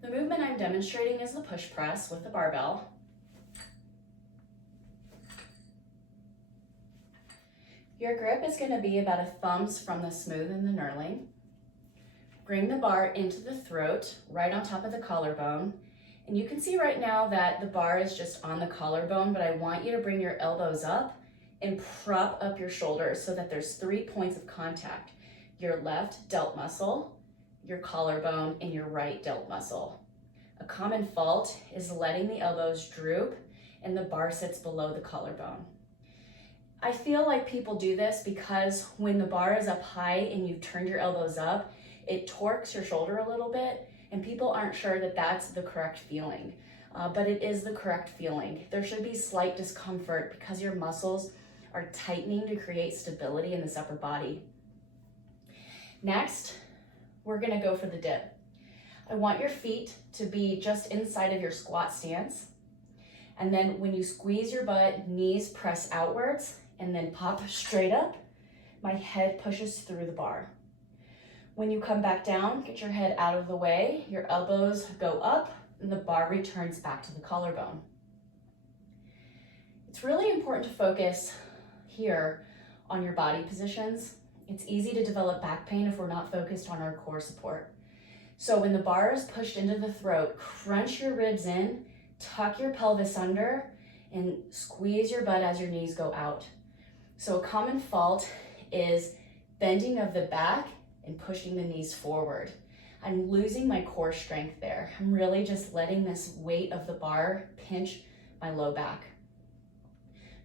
The movement I'm demonstrating is the push press with the barbell. Your grip is going to be about a thumb's from the smooth and the knurling. Bring the bar into the throat, right on top of the collarbone. And you can see right now that the bar is just on the collarbone, but I want you to bring your elbows up and prop up your shoulders so that there's 3 points of contact. Your left delt muscle, your collarbone, and your right delt muscle. A common fault is letting the elbows droop and the bar sits below the collarbone. I feel like people do this because when the bar is up high and you've turned your elbows up, it torques your shoulder a little bit, and people aren't sure that that's the correct feeling. But it is the correct feeling. There should be slight discomfort because your muscles are tightening to create stability in this upper body. Next, we're gonna go for the dip. I want your feet to be just inside of your squat stance. And then when you squeeze your butt, knees press outwards and then pop straight up. My head pushes through the bar. When you come back down, get your head out of the way, your elbows go up, and the bar returns back to the collarbone. It's really important to focus here on your body positions. It's easy to develop back pain if we're not focused on our core support. So when the bar is pushed into the throat, crunch your ribs in, tuck your pelvis under, and squeeze your butt as your knees go out. So a common fault is bending of the back and pushing the knees forward. I'm losing my core strength there. I'm really just letting this weight of the bar pinch my low back.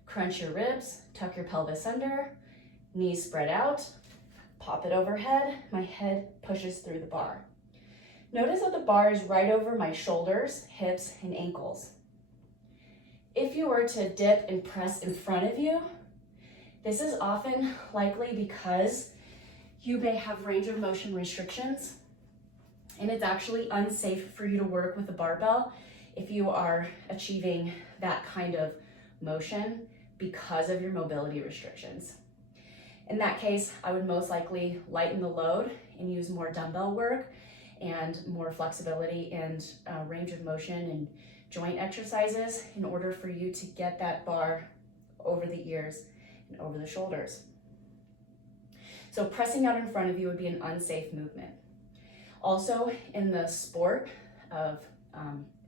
Crunch your ribs, tuck your pelvis under, knees spread out, pop it overhead, my head pushes through the bar. Notice that the bar is right over my shoulders, hips, and ankles. If you were to dip and press in front of you, this is often likely because you may have range of motion restrictions, and it's actually unsafe for you to work with a barbell if you are achieving that kind of motion because of your mobility restrictions. In that case, I would most likely lighten the load and use more dumbbell work and more flexibility and range of motion and joint exercises in order for you to get that bar over the ears and over the shoulders. So pressing out in front of you would be an unsafe movement. Also, in the sport of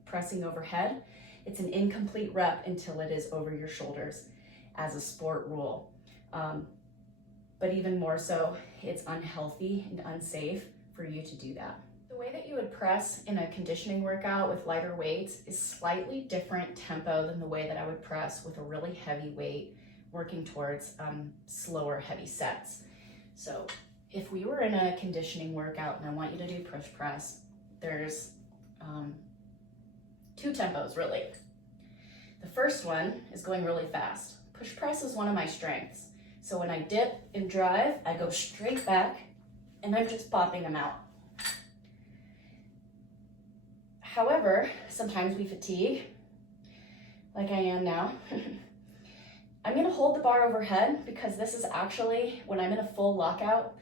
pressing overhead, it's an incomplete rep until it is over your shoulders as a sport rule. But even more so, it's unhealthy and unsafe for you to do that. The way that you would press in a conditioning workout with lighter weights is slightly different tempo than the way that I would press with a really heavy weight working towards slower, heavy sets. So if we were in a conditioning workout and I want you to do push press, there's 2 tempos really. The first one is going really fast. Push press is one of my strengths. So when I dip and drive, I go straight back and I'm just popping them out. However, sometimes we fatigue, like I am now. I'm gonna hold the bar overhead because this is actually, when I'm in a full lockout,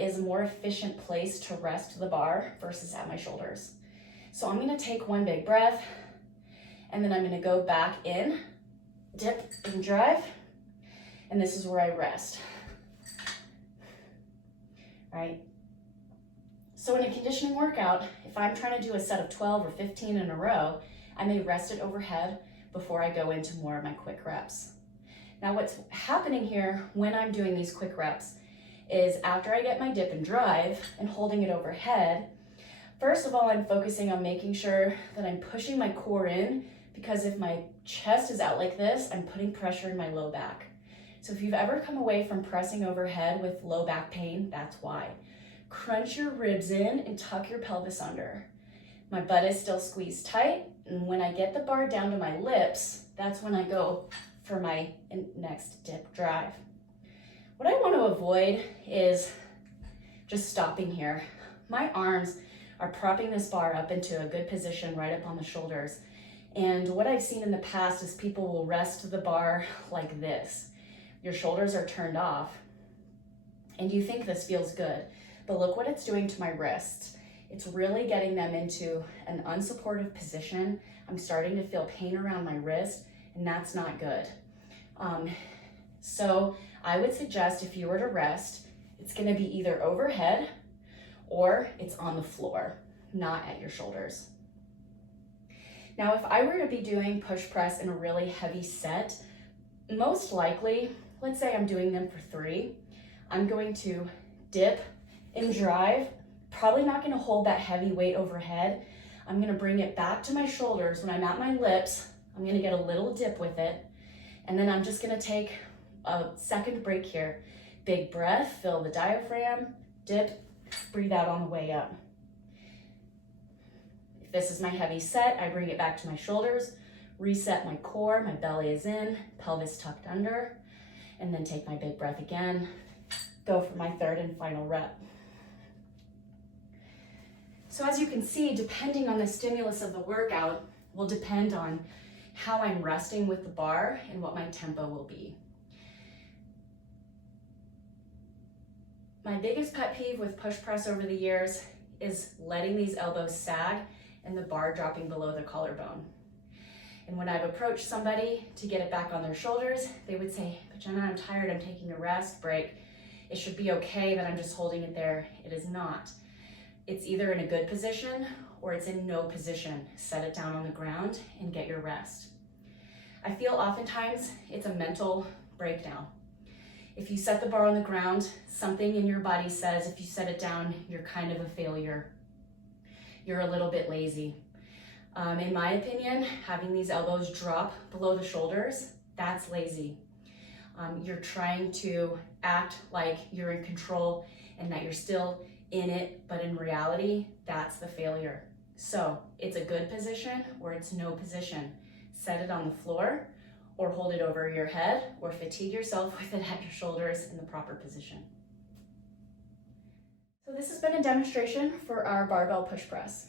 is a more efficient place to rest the bar versus at my shoulders. So I'm gonna take one big breath and then I'm gonna go back in, dip and drive, and this is where I rest, right? So in a conditioning workout, if I'm trying to do a set of 12 or 15 in a row, I may rest it overhead before I go into more of my quick reps. Now what's happening here when I'm doing these quick reps is after I get my dip and drive and holding it overhead, first of all, I'm focusing on making sure that I'm pushing my core in, because if my chest is out like this, I'm putting pressure in my low back. So if you've ever come away from pressing overhead with low back pain, that's why. Crunch your ribs in and tuck your pelvis under. My butt is still squeezed tight, and when I get the bar down to my lips, that's when I go for my next dip drive. What I want to avoid is just stopping here. My arms are propping this bar up into a good position right up on the shoulders. And what I've seen in the past is people will rest the bar like this. Your shoulders are turned off and you think this feels good, but look what it's doing to my wrists. It's really getting them into an unsupportive position. I'm starting to feel pain around my wrist, and that's not good. So I would suggest if you were to rest, it's gonna be either overhead or it's on the floor, not at your shoulders. Now, if I were to be doing push press in a really heavy set, most likely, let's say I'm doing them for 3, I'm going to dip and drive, probably not gonna hold that heavy weight overhead. I'm gonna bring it back to my shoulders. When I'm at my lips, I'm gonna get a little dip with it, and then I'm just gonna take a second break here. Big breath, fill the diaphragm, dip, breathe out on the way up. If this is my heavy set, I bring it back to my shoulders, reset my core, my belly is in, pelvis tucked under, and then take my big breath again, go for my 3rd and final rep. So as you can see, depending on the stimulus of the workout will depend on how I'm resting with the bar and what my tempo will be. My biggest pet peeve with push press over the years is letting these elbows sag and the bar dropping below the collarbone. And when I've approached somebody to get it back on their shoulders, they would say, "But Jenna, I'm tired, I'm taking a rest break. It should be okay that I'm just holding it there." It is not. It's either in a good position or it's in no position. Set it down on the ground and get your rest. I feel oftentimes it's a mental breakdown. If you set the bar on the ground, something in your body says if you set it down, you're kind of a failure. You're a little bit lazy. In my opinion, having these elbows drop below the shoulders, that's lazy. You're trying to act like you're in control and that you're still in it, but in reality, that's the failure. So it's a good position or it's no position. Set it on the floor or hold it over your head or fatigue yourself with it at your shoulders in the proper position. So this has been a demonstration for our barbell push press.